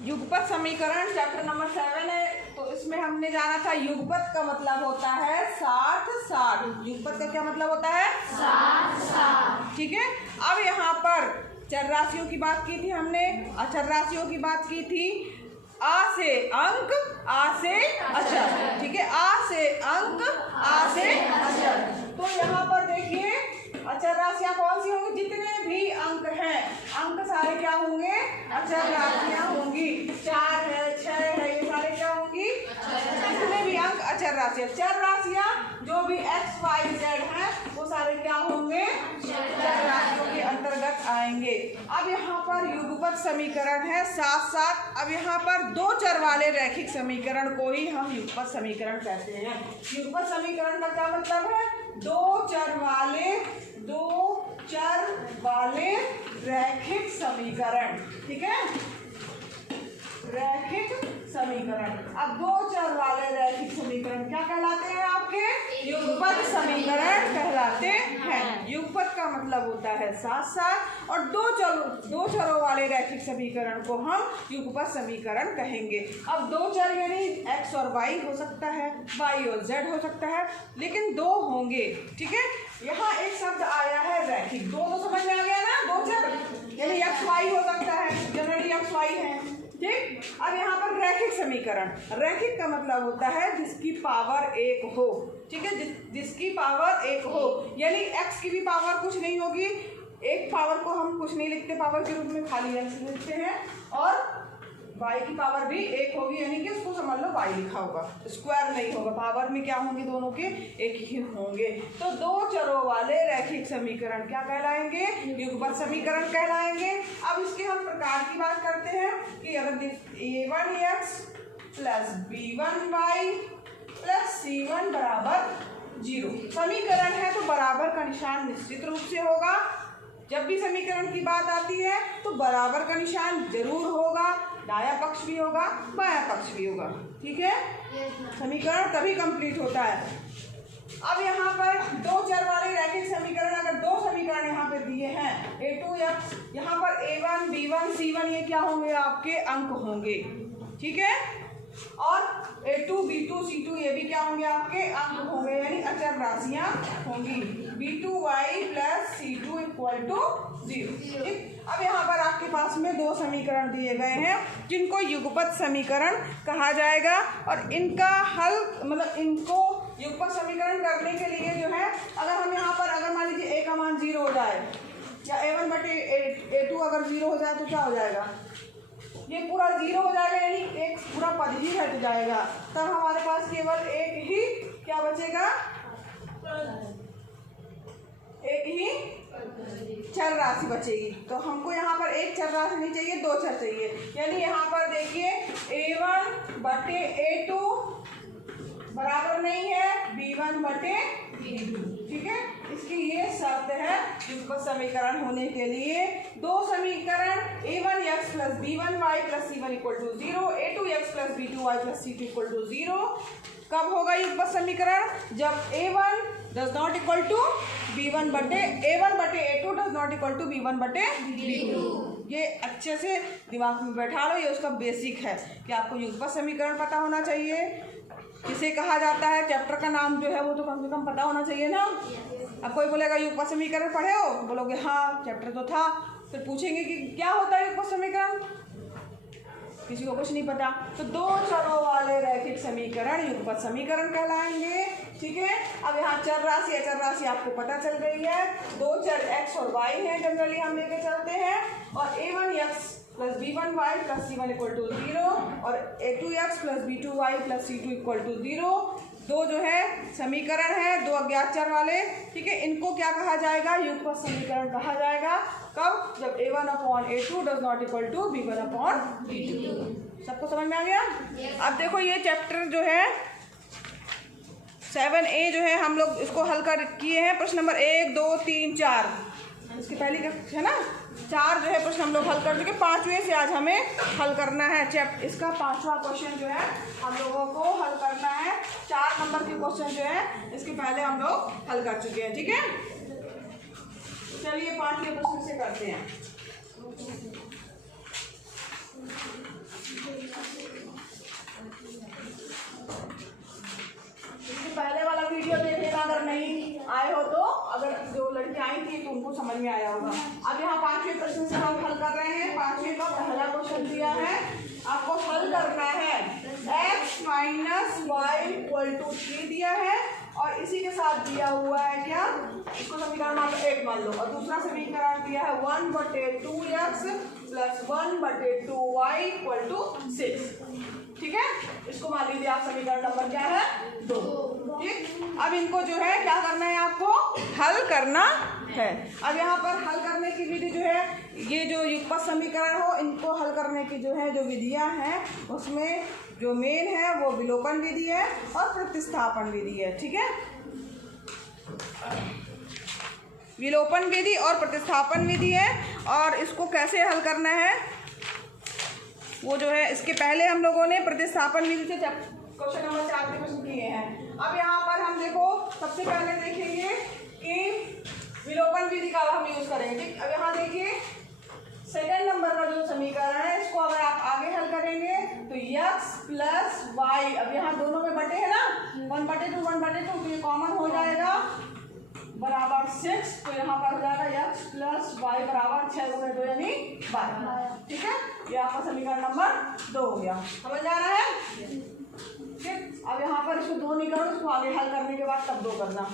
युगपत समीकरण chapter number 7 है। तो इसमें हमने जाना था युगपत का मतलब होता है 60-60। युगपत का क्या मतलब होता है? 60-60। ठीक है। अब यहाँ पर चर राशियों की बात की थी हमने, अचर राशियों की बात की थी। आ से अंक, आ से अचर। ठीक है, आ से अंक, आ से अचर। तो यहाँ पर देखिए अचर राशियाँ कौन सी होंगी? जितने भी अंक हैं, अंक सारे क्या होंगे? अचर राशियाँ होंगी। 4 है, 6 है, ये सारे क्या होंगी? जितने भी अंक अचर राशियाँ। चर राशियाँ जो भी x, y, z हैं वो सारे क्या होंगे? चर राशियों के अंतर्गत आएंगे। अब यहाँ पर युगपत समीकरण है 7-7। अब यहाँ पर दो चर वाले रैखिक समीकरण को ही हम युगपत समीकरण कहते हैं। युगपत समीकरण का क्या मतलब है? दो चर वाले रैखिक समीकरण। ठीक है, रैखिक समीकरण। अब दो चर वाले रैखिक समीकरण क्या कहलाते हैं? आपके युगपत समीकरण कहलाते हैं। युगपत का मतलब होता है 7-7 और दो चरों वाले रैखिक समीकरण को हम युगपत समीकरण कहेंगे। अब दो चर यानी x और y हो सकता है, y और z हो सकता है, लेकिन दो होंगे। ठीक है, यहाँ एक शब्द आया है रैखिक। दो तो समझ में आ गया ना? दो चर यानी x y हो सकता है, जनरली x y है। ठीक। अब यहाँ पर रैखिक समीकरण, रैखिक का मतलब होता है जिसकी पावर एक हो। ठीक है, जिसकी पावर एक हो, यानी x की भी पावर कुछ नहीं होगी। एक पावर को हम कुछ नहीं लिखते पावर के रूप में, खाली x लिखते हैं, और y की पावर भी एक होगी, यानी कि उसको समझ लो y लिखा होगा, स्क्वायर नहीं होगा। पावर में क्या होंगे? दोनों के एक ही होंगे। तो दो चरों वाले रैखिक समीकरण क्या कहलाएंगे? युगपत समीकरण कहलाएंगे। अब इसके हम प्रकार की बात करते हैं कि अगर a1x plus b1y plus c1 बराबर 0 समीकरण है तो बराबर का निशान निश्चित रूप से होगा। जब भी समीकरण की बात आती है तो बराबर का निशान जरूर होगा, दाया पक्ष भी होगा, बायां पक्ष भी होगा। ठीक है, समीकरण तभी कंप्लीट होता है। अब यहाँ पर दो चर वाले रैखिक समीकरण, अगर दो समीकरण यहाँ पे दिए हैं a2x, यहाँ पर a1 b1 c1 ये क्या होंगे? आपके अंक होंगे। ठीक है, और a2 b2 c2 ये भी क्या होंगे? आपके अंक होंगे, यानी अचर राशियाँ होंगी। b2y plus c2 equal to 0। ठीक। अब यहाँ पर आपके पास में दो समीकरण दिए गए हैं जिनको युगपत समीकरण कहा जाएगा, और इनका हल मतलब इनको युगपत समीकरण करने के लिए जो है, अगर हम यहाँ पर अगर मान लीजिए a का मान 0 हो जाए, या a1 बटे a2 अगर 0 हो जाए तो क्या हो जाएगा? ये पूरा 0 हो जाएगा, यानी एक पूरा पद ही हट जाएगा। तब हमारे पास केवल एक ही क्या बचेगा? एक ही चर राशि बचेगी। तो हमको यहाँ पर एक चर राशि नहीं चाहिए, दो चर चाहिए। यानी यहाँ पर देखिए a1 बटे a2 बराबर नहीं है b1 बटे b2। ठीक है, इसकी ये शर्त है युगपत समीकरण होने के लिए। दो समीकरण a1x plus b1y plus c1 equal to 0, a2x plus b2y plus c2 equal to 0 कब होगा युगपत समीकरण? जब a1 does not equal to b1 बटे a1 बटे a2 does not equal to b1 बटे b2। ये अच्छे से दिमाग में बैठा लो, ये उसका बेसिक है कि आपको युगपत समीकरण पता होना चाहिए। किसे कहा जाता है, चैप्टर का नाम जो है वो तो कम से कम पता होना चाहिए ना। अब कोई बोलेगा युगपत समीकरण पढ़े हो, बोलोगे हाँ चैप्टर तो था, फिर पूछेंगे कि क्या होता है युगपत समीकरण, किसी को कुछ नहीं पता। तो दो चरों वाले रैखिक समीकरण युगपत समीकरण कहलाएंगे। ठीक है, अब यहाँ चर राशि अचर राशि आपको पता चल गई है। दो चर x और y हैं, जनरली हम लेके चलते हैं, और a1x plus b1y plus c1 equal to 0 और a2x plus b2y plus c2 equal to 0 दो जो है समीकरण है, दो अज्ञात चर वाले। ठीक है, इनको क्या कहा जाएगा? युगपत समीकरण कहा जाएगा। कब? जब a1 upon a2 does not equal to b1 upon b2। सबको समझ में आ गया? अब देखो ये चैप्टर जो है 7A जो है हम लोग इसको हल कर किए हैं। प्रश्न नंबर 1, 2, 3, 4 इसकी पहली है ना, 4 जो है प्रश्न हम लोग हल कर चुके। 5वें से आज हमें हल करना है इसका 5वां क्वेश्चन जो है हम लोगों को हल करना है। 4 नंबर के क्वेश्चन जो है इसके पहले हम लोग हल कर चुके हैं। ठीक है, चलिए 5वें प्रश्न से करते हैं। लड़कियां आई थी तो उनको समझ में आया होगा। अब यहाँ 5वें प्रश्न से हम हल कर रहे हैं। 5वें का पहला क्वेश्चन दिया है, आपको हल करना है x minus y equal to 3 दिया है और इसी के साथ दिया हुआ है क्या, इसको समीकरण मान लो 1 मान लो, और दूसरा समीकरण दिया है 1/2x plus 1/2y equal to 6। ठीक है, इसको मान लीजिए आप समीकरण नंबर क्या है 2। ठीक, अब इनको जो है क्या करना है, आपको हल करना है। अब यहाँ पर हल करने की विधि जो है, ये जो युगपत समीकरण हो इनको हल करने की जो है जो विधियाँ हैं उसमें जो मेन है वो विलोपन विधि है और प्रतिस्थापन विधि है। ठीक है, विलोपन विधि और प्रतिस्थापन विधि है। और इसको कैसे हल करना है वो जो है, इसके पहले हम लोगों ने प्रतिस्थापन विधि से क्वेश्चन नंबर 4 के प्रश्न किए हैं। अब यहाँ पर हम देखो सबसे पहले देखेंगे कि विलोपन विधि का हम यूज करेंगे। ठीक, अब यहाँ देखिए सेकंड नंबर का जो समीकरण है इसको अगर आप आगे हल करेंगे तो x प्लस वाई, अब यहाँ दोनों में बटे है ना 1/2 1/2 तो ये कॉमन हो जाएगा बराबर 6, तो यहाँ पर हो जाएगा x प्लस वाई बराबर 6/2 यानी 12। ठीक है, ये आपका समीकरण नंबर 2 हो गया। समझ आ रहा है? ठीक, अब यहाँ पर इसको 2 नहीं करो, इसको आगे हल करने के बाद तब 2 करना।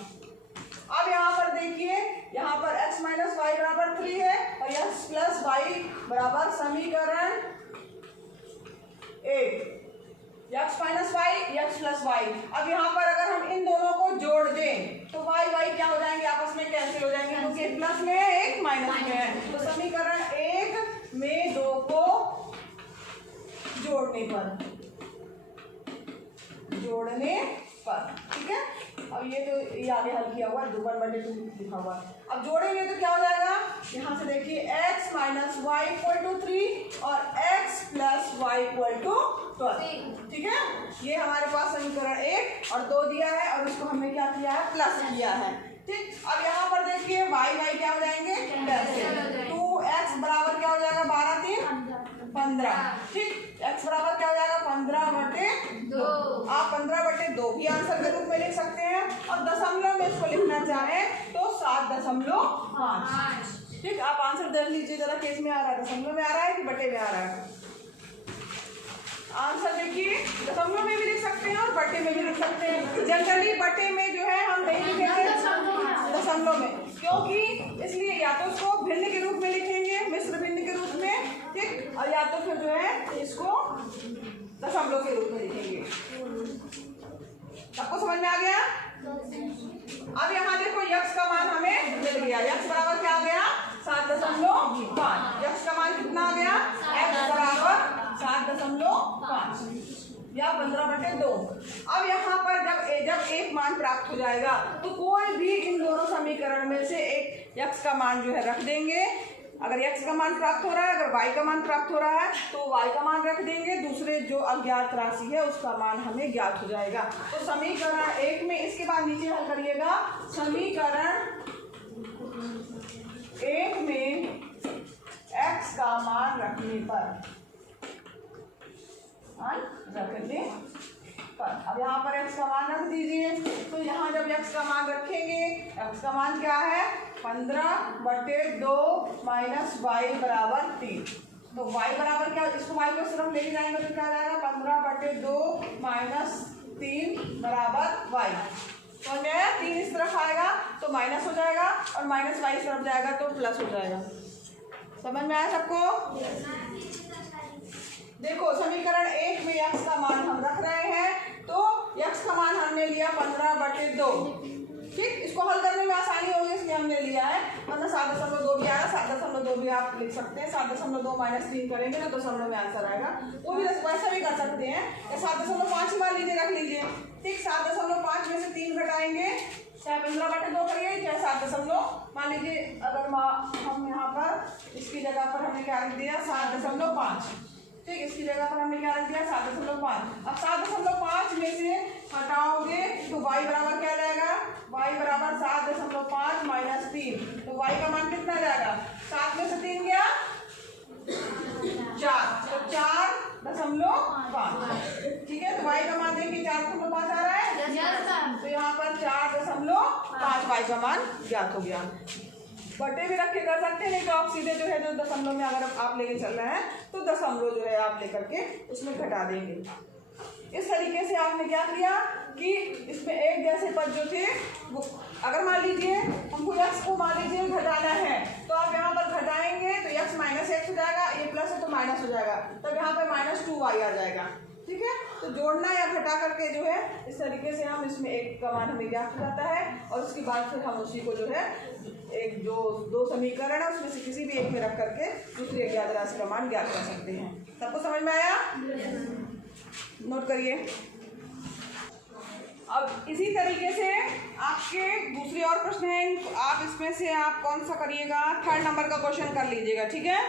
अब यहाँ पर देखिए, यहाँ पर x माइनस वाई बराबर 3 है और x प्लस वाई बराबर समीकरण 1, x minus y x plus y. अब यहाँ पर अगर हम इन दोनों को जोड़ दें तो y y क्या हो जाएंगे, आपस में कैंसिल हो जाएंगे क्योंकि एक प्लस में है एक माइनस में है। तो समीकरण 1 में 2 को जोड़ने पर ठीक है। अब ये तो ये आगे हल किया हुआ 1/2 लिखा हुआ। अब जोड़ेंगे तो क्या हो जाएगा, यहाँ से देखिए x minus y equal to 3 और x plus y equal to 12। ठीक है, ये हमारे पास समीकरण 1 और 2 दिया है और इसको हमने क्या किया है, प्लस किया है। ठीक, अब यहाँ पर देखिए y y क्या हो जाएंगे कैंसिल, 2x बराबर क्या हो जाएगा 12 3 15। ठीक, x बराबर क्या हो जाएगा 15/2। आप 15/2 भी आंसर के रूप में लिख सकते हैं और दशमलव में इसको लिखना चाहें तो 7.5। ठीक, आप आंसर देख लीजिए जरा, केस में आ रहा है दशमलव में आ रहा है कि बटे में आ रहा है। आंसर देखिए दशमलव में भी लिख सकते हैं और बटे में भी लिख सकते हैं। जनरली बटे में जो है हम नहीं लिखेंगे दशमलव में, क्योंकि इसलिए या तो इसको भिन्न के रूप में लिखेंगे, मिश्र भिन्न के रूप में। ठीक, और या तो फिर जो है इसको दशमलव के रूप में लिखेंगे। सबको समझ में आ गया? अब यहाँ देखो x का मान हमें मिल गया, x बराबर क्या आ गया 7.5। x का मान कितना आ गया, x बराबर 7.5 या 15/2। अब यहाँ पर जब एक मान प्राप्त हो जाएगा तो कोई भी इन दोनों समीकरण में से एक x का मान जो है रख देंगे। अगर x का मान प्राप्त हो रहा है, अगर y का मान प्राप्त हो रहा है तो y का मान रख देंगे, दूसरे जो अज्ञात राशि है उसका मान हमें ज्ञात हो जाएगा। तो समीकरण 1 में, इसके बाद नीचे हल करिएगा, समीकरण 1 में x का मान रखने पर अब यहाँ पर x का मान रख दीजिए। तो यहाँ जब x का मान रखेंगे, x का मान क्या है 15/2 माइनस वाई बराबर 3। तो y बराबर क्या, इसको y को सिर्फ लेके जाएंगे तो क्या आ जाएगा 15/2 माइनस 3 बराबर y। तो 3 इस तरफ आएगा तो माइनस हो जाएगा और माइनस y इस तरफ जाएगा तो प्लस हो जाएगा। समझ में आया सबको? देखो समीकरण 1 में x का मान हम रख रहे हैं, तो x का मान हमने लिया 15/2। ठीक, इसको हल करने में आसानी होगी इसलिए हमने लिया है, वरना 7.2 भी आया, 7.2 भी आप लिख सकते हैं। 7.2 माइनस 3 करेंगे तो दशमलव में आंसर आएगा, वो भी वैसा भी कर सकते हैं। 7.5 मान लीजिए रख लीजिए। ठीक, 7.5 में से 3 घटाएंगे, चाहे 15/2 करिए चाहे 7 मान लीजिए। अगर हम यहाँ पर इसकी जगह पर हमने क्या रख दिया 7.5। ठीक, इसकी जगह पर हमने क्या रख दिया 7.5। अब 7.5 में से हटाओगे तो y बराबर क्या जाएगा, y बराबर 7.5 माइनस 3। तो y का मान कितना जाएगा, 7 में से 3 गया 4, तो 4.5। ठीक है, तो y का मान देखिए 4.5 आ रहा है। तो यहाँ पर 4.5 5 y का मान ज्ञात हो गया। बटे भी रख के कर सकते हैं, नहीं तो आप सीधे जो है जो दशमलव में अगर आप लेके चल रहे हैं तो दशमलव जो है आप लेकर के उसमें घटा देंगे। इस तरीके से आपने क्या किया कि इसमें एक जैसे पद जो थे वो अगर मान लीजिए हमको x को मान लीजिए घटाना है तो आप यहाँ पर घटाएंगे तो x माइनस एक्स हो जाएगा, ये प्लस है तो माइनस हो जाएगा, तब यहाँ पर -2y आ जाएगा। ठीक है, तो जोड़ना या घटा करके जो है इस तरीके से हम इसमें एक का मान हमें ज्ञात हो जाता है और उसके बाद फिर हम उसी को जो है एक जो दो समीकरण है उसमें से किसी भी एक में रख करके दूसरी अज्ञात राशि का मान ज्ञात कर सकते हैं। सबको समझ में आया? नोट करिए। अब इसी तरीके से आपके दूसरे और प्रश्न हैं, आप इसमें से आप कौन सा करिएगा? 3rd नंबर का क्वेश्चन कर लीजिएगा। ठीक है,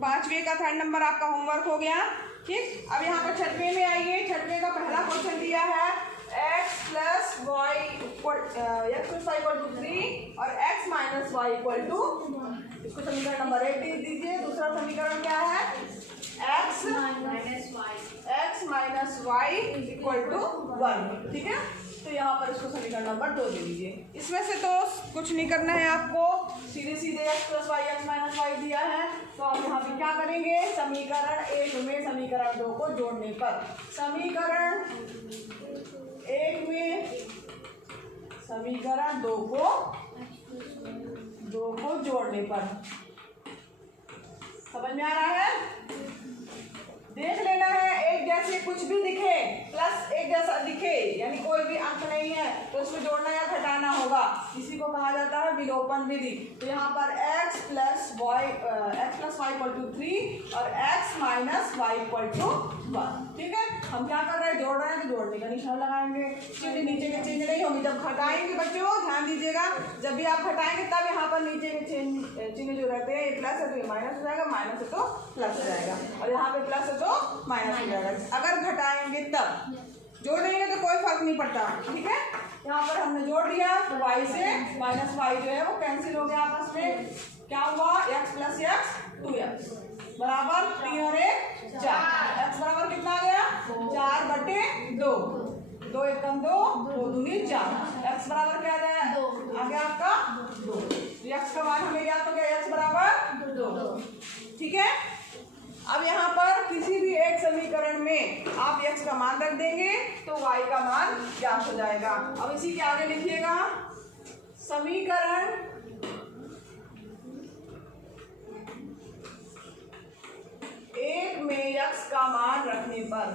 5वें का 3rd नंबर आपका होमवर्क हो गया। ठीक, अब यहाँ पर 6वें में आइए। 6वें का पहला क्वेश्चन दिया है x plus y equal to 3 और x minus y equal to, इसको समीकरण नंबर 1 दीजिए। दूसरा समीकरण क्या है? x minus y equal to 1। ठीक है, तो यहाँ पर इसको समीकरण नंबर 2 दे दीजिए। इसमें से तो कुछ नहीं करना है आपको, सीधे सीधे x plus y x minus y दिया है तो आप यहाँ पे क्या करेंगे? समीकरण 1 में समीकरण 2 को जोड़ने पर, समीकरण 1 में समीकरण 2 को जोड़ने पर, समझ में आ रहा है? देख लेना है एक जैसे कुछ भी दिखे प्लस एक जैसा दिखे यानी कोई भी अंक नहीं है तो उसमें जोड़ना या घटाना होगा, इसी को कहा जाता है विलोपन विधि। तो यहाँ पर x plus y equal to 3 और x minus y equal to 1। ठीक है, हम क्या कर रहे हैं? जोड़ रहे हैं तो जोड़ने का निशान लगाएंगे, चिन्ह नीचे के चिन्ह नहीं होंगे। जब घटाएंगे बच्चों ध्यान दीजिएगा, जब भी आप घटाएंगे तब यहाँ पर नीचे के चिन्ह जो रहते हैं, ये प्लस है तो ये माइनस हो जाएगा, माइनस है तो प्लस हो जाएगा, और यहाँ पे प्लस है तो माइनस हो जाएगा। अगर घटाएंगे तब, जोड़ेंगे तो कोई फर्क नहीं पड़ता। ठीक है, यहाँ पर हमने जोड़ दिया तो y से माइनस वाई जो है वो कैंसिल हो गया आपस में। क्या हुआ? x प्लस एक्स 2x बराबर 3 और 1 4। x बराबर कितना आ गया? 4/2। 2 एकम 2, 2 दूनी 4। x बराबर क्या आ गया आपका? 2। x का मान हमें ज्ञात हो गया, x बराबर 2। ठीक है, अब यहाँ पर किसी भी एक समीकरण में आप x का मान रख देंगे तो y का मान ज्ञात हो जाएगा। अब इसी के आगे लिखिएगा, समीकरण 1 में x का मान रखने पर,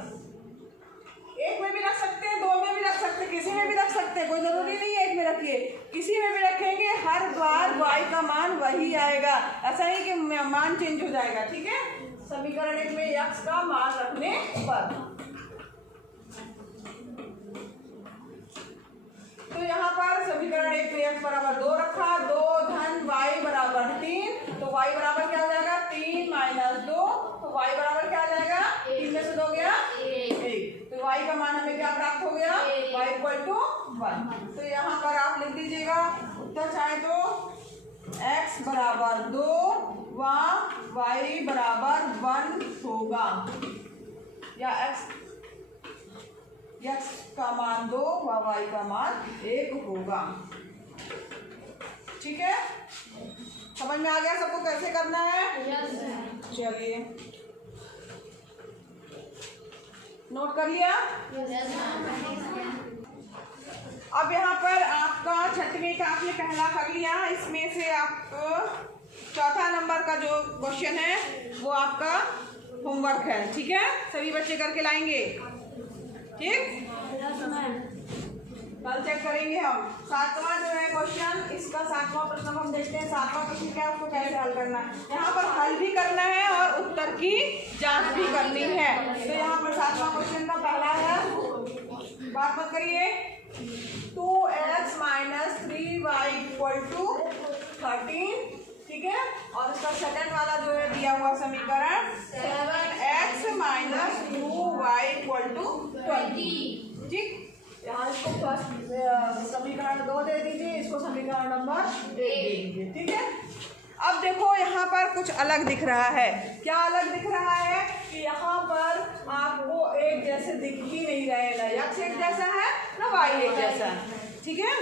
1 में भी रख सकते हैं, 2 में भी रख सकते हैं, किसी में भी रख सकते हैं, कोई जरूरी नहीं है 1 में रखिए, किसी में भी रखेंगे हर बार y का मान वही आएगा, ऐसा नहीं कि मान चेंज हो जाएगा। ठीक है, समीकरण 1 में x का मान रखने पर, तो यहाँ पर समीकरण 1 में x बराबर 2 रखा, 2 धन y बराबर 3, तो y बराबर क्या हो जाएगा? 3 माइनस 2, तो y बराबर क्या आ जाएगा? 3 में से 2 गया 1, तो y का मान हमें क्या प्राप्त हो गया? y equal to 1। तो यहाँ पर आप लिख दीजिएगा, उत्तर चाहे तो x बराबर 2 व y बराबर 1 होगा, या x का मान 2 व y का मान 1 होगा। ठीक है, समझ में आ गया सबको कैसे करना है? चलिए नोट कर लिया। अब यहाँ पर आपका 6वें का आपने पहला कर लिया, इसमें से आपको 4था नंबर का जो क्वेश्चन है वो आपका होमवर्क है। ठीक है, सभी बच्चे करके लाएंगे। ठीक, कल चेक करेंगे हम। 7वां जो है क्वेश्चन, इसका 7वां प्रश्न हम देखते हैं। 7वां प्रश्न क्या है, उसको कैसे हल करना है। यहाँ पर हल भी करना है और उत्तर की जांच भी करनी है। तो यहाँ पर 7वां क्वेश्चन का पहला है, बात मत करिए, 2x minus 3y equal to 13। ठीक है, और इसका सेकंड वाला जो है दिया हुआ समीकरण 7x minus 2y equal to 20। ठीक, यहाँ इसको फर्स्ट समीकरण 2 दे दीजिए, इसको समीकरण नंबर 1 दे दीजिए। ठीक है, अब देखो यहाँ पर कुछ अलग दिख रहा है। क्या अलग दिख रहा है कि यहाँ पर आपको एक जैसे दिख ही नहीं रहे, ना x एक जैसा है ना y एक जैसा है। ठीक है,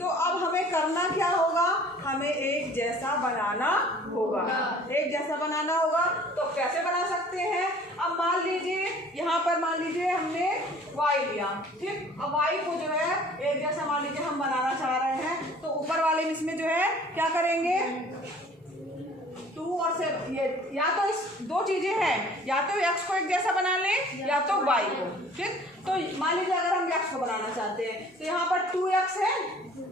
तो अब हमें करना क्या होगा, हमें एक जैसा बनाना होगा। एक जैसा बनाना होगा तो कैसे बना सकते हैं? अब मान लीजिए यहाँ पर मान लीजिए हमने y लिया, ठीक। अब y को जो है एक जैसा मान लीजिए हम बनाना चाह रहे हैं, तो ऊपर वाले इसमें जो है क्या करेंगे, 2 और 7, ये या तो इस दो चीजें हैं, या तो x को एक जैसा बना लें या तो y को, ठीक। तो मान लीजिए अगर हम x को बनाना चाहते हैं तो यहाँ पर 2x है,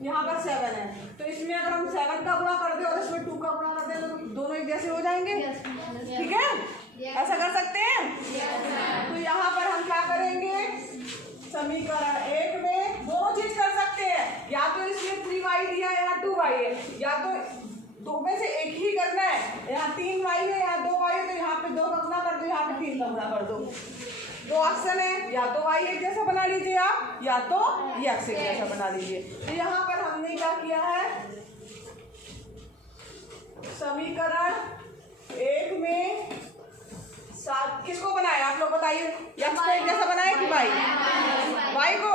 यहाँ पर 7 है, तो इसमें अगर हम 7 का गुणा कर दे और इसमें 2 का गुणा कर दे तो दोनों एक जैसे हो जाएंगे, ठीक है। ऐसा कर सकते हैं। तो यहाँ पर हम क्या करेंगे, समीकरण 1 में दोनों चीज कर सकते हैं, या तो इसमें 3y दिया है या 2y है, या तो दो में से एक ही करना है। यहाँ 3y है यहाँ 2y है, तो यहाँ पे 2 का गुणा कर दो, यहाँ पे 3 का गुणा कर दो। दो ऑप्शन है, या तो y एक जैसा बना लीजिए आप, या तो x एक जैसा बना लीजिए। तो यहाँ पर हमने क्या किया है, समीकरण 1 में किसको बनाया आप लोग बताइए, x को एक जैसा बनाया कि y को?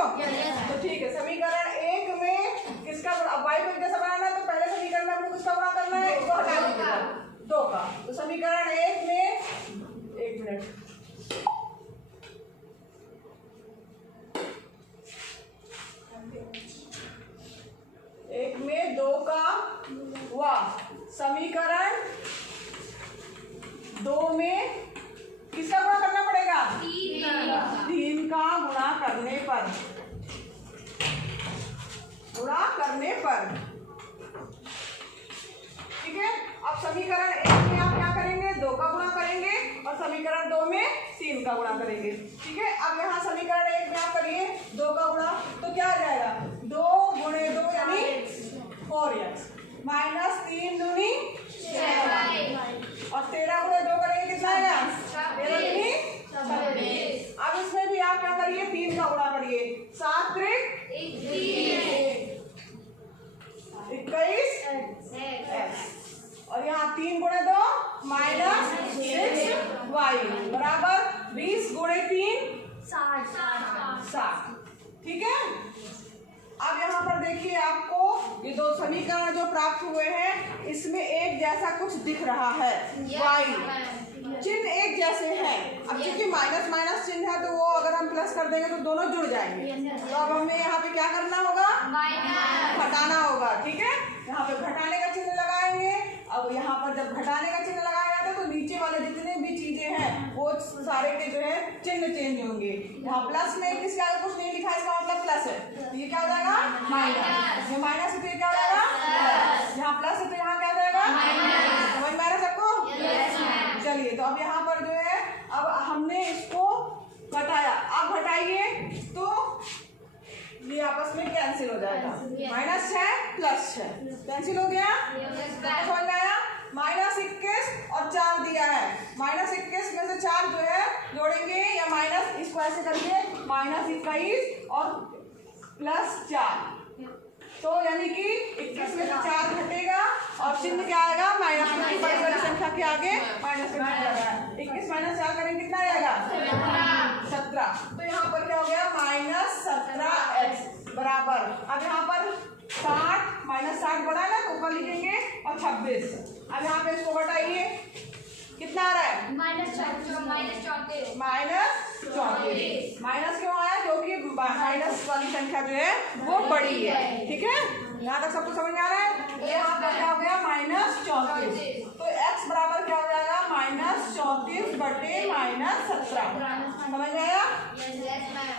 तो ठीक है, समीकरण 1 में किसका, अब y को एक जैसा बनाना है तो पहले समीकरण में आपको किसका गुणा करना है, 2 हटा दीजिएगा, 2 का। तो समीकरण 1 में 1 मिनट, एक में 2 का वाह, समीकरण 2 में किसका गुणा करना पड़ेगा, 3 का गुणा करने पर, ठीक है। अब समीकरण 1 में आप क्या करेंगे, 2 का गुणा करेंगे और समीकरण 2 में 3 का गुणा करेंगे, ठीक है। अब यहाँ समीकरण 1 में आप करिए 2 का गुणा, तो क्या आ जाएगा, 2 गुणे 2 यानी 4x माइनस 3 दूनी 6 और 13 गुणे 2 करेंगे कितना आएगा, 26। अब इसमें भी आप क्या करिए, 3 का गुणा करिए, 7 त्रिक 21 और यहाँ 3 गुणे 2 माइनस 6y बराबर 20 गुणे 3 60, ठीक है। अब यहाँ पर देखिए आपको ये दो समीकरण जो प्राप्त हुए हैं इसमें एक जैसा कुछ दिख रहा है, y चिन्ह एक जैसे हैं। अब क्योंकि माइनस माइनस चिन्ह है तो वो अगर हम प्लस कर देंगे तो दोनों जुड़ जाएंगे, तो अब हमें यहाँ पे क्या करना होगा, घटाना होगा, ठीक है। यहाँ पे घटाने का चिन्ह लगाएंगे। अब यहाँ पर जब घटाने का चिन्ह लगाया जाता है तो नीचे वाले जितने भी चीजें हैं वो सारे के जो है चिन्ह चेंज होंगे। यहाँ प्लस में किसके आगे कुछ नहीं लिखा है, इसका मतलब प्लस है, तो ये क्या हो जाएगा माइनस, ये माइनस है तो ये क्या हो जाएगा प्लस, यहाँ प्लस है तो यहाँ क्या हो जाएगा माइनस। समझ में आ रहा है सबको? चलिए, तो अब यहाँ पर जो है अब हमने इसको घटाया, अब घटाइए तो ये आपस में कैंसिल हो जाएगा, माइनस 6 प्लस 6 कैंसिल हो गया, समझ में आया। माइनस 21 और 4 दिया है, माइनस 21 में से 4 जो है जोड़ेंगे या माइनस, इसको ऐसे करिए माइनस 21 और प्लस 4, तो यानी कि 21 में से 4 घटेगा और चिन्ह क्या आएगा माइनस, क्योंकि बड़ी बड़ी संख्या के आगे माइनस का चिन्ह लगा है। 21 माइनस 4 करेंगे कितना आएगा 17, तो यहाँ पर क्या हो गया माइनस 17x बराबर, अब यहाँ पर 60 माइनस 60 बड़ा है ना तो ऊपर लिखेंगे और 26। अब यहाँ पे इसको घटाइए कितना आ रहा है माइनस 34, माइनस क्यों आया, क्योंकि माइनस वाली संख्या जो है वो बड़ी है, ठीक है। यहाँ तक सबको समझ में आ रहा है। तो यहाँ पर क्या हो गया माइनस 34, तो x बराबर क्या हो जाएगा माइनस 34 बटे माइनस 17, समझ में आया।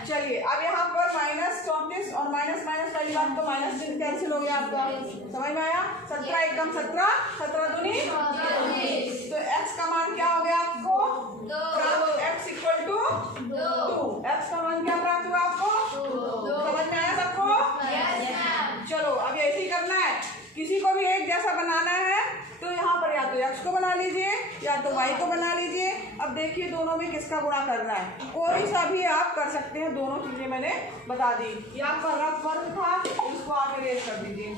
चलिए, अब यहाँ पर माइनस 34 और माइनस माइनस पहली बात तो माइनस चिन्ह कैंसिल हो गया आपका, समझ में आया। 17 एकदम 17, 17 दूनी, तो x का मान क्या हो गया आपको, x इक्वल टू 2, x का मान क्या प्राप्त हुआ आपको, समझ में आया सबको। चलो, अब ऐसे ही करना है, किसी को भी एक जैसा बनाना है तो यहाँ पर या तो x को बना लीजिए या तो y को बना लीजिए। अब देखिए दोनों में किसका गुणा करना है, कोई सा भी आप कर सकते हैं, दोनों चीजें मैंने बता दी। ये आपका रफ वर्क था, इसको आप इरेज कर दीजिए।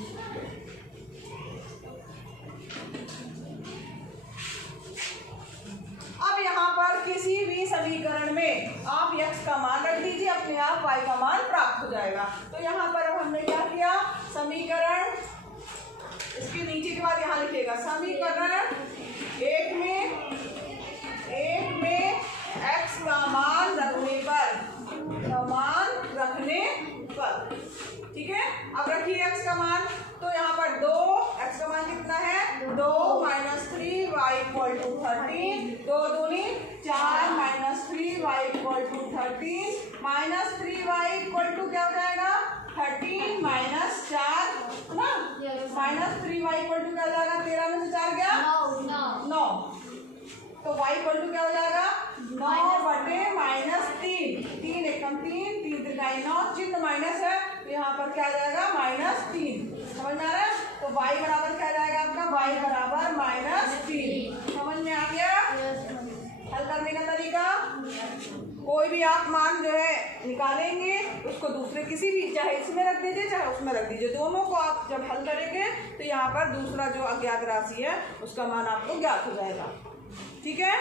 अब यहाँ पर किसी भी समीकरण में आप x का मान रख दीजिए, अपने आप y का मान प्राप्त हो जाएगा। तो यहाँ पर अब हमने क्या किया, समीकरण के बाद यहाँ लिखिएगा समीकरण एक में x का मान रखने पर, ठीक है। अब रखिए x का मान, तो यहाँ पर 2, x का मान कितना है 2 माइनस 3y इक्वल टू 13, 2 दूनी 4 minus 3y equal to 13, minus 3y equal to क्या हो जाएगा 13 माइनस 4 ना, माइनस 3y इक्वल टू क्या हो जाएगा 13 में से 4 गया 9, तो y इक्वल टू क्या हो जाएगा 9 बटे माइनस 3, 3 एकम 3, 3 त्रिकाई 9, चिन्ह माइनस है तो यहाँ पर क्या आ जाएगा -3, समझ में आ रहा है। तो y बराबर क्या जाएगा आपका, y बराबर -3। समझ में आ गया हल करने का तरीका। कोई भी आप मान जो है निकालेंगे उसको दूसरे किसी भी, चाहे इसमें रख दीजिए चाहे उसमें रख दीजिए, दोनों को आप जब हल करेंगे तो यहाँ पर दूसरा जो अज्ञात राशि है उसका मान आपको ज्ञात हो जाएगा, ठीक है।